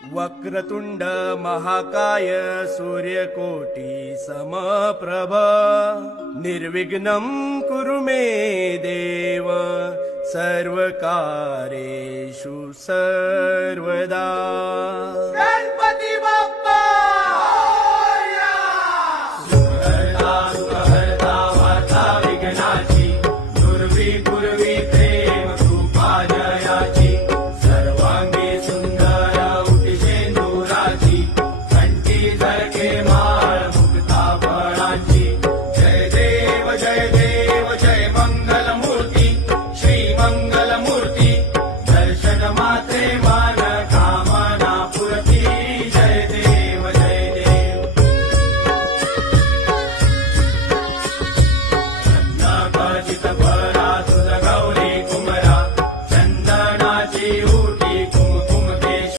वक्रतुंड महाकाय सूर्यकोटी समप्रभ निर्विघ्नं कुरु मे देव सर्वकार्येषु सर्वदा। गणपती बाप्पा सुहर्ता सुहर्ता वार्ता विघ्नाची दुर्वी पूर्वी प्रेम कृपा जयाची सर्वांगी सुंदर उटिशेंदुराची कंठी झळके माळ मुक्ता फळांची जय देव जय देव जय मंगल मूर्ती श्री मंगल मूर्ती दर्शन मात्रे मान कामना पूर्ती जय देव जय देव। चंदनाचित भरा तुझ गौरी कुमरा चंदनाची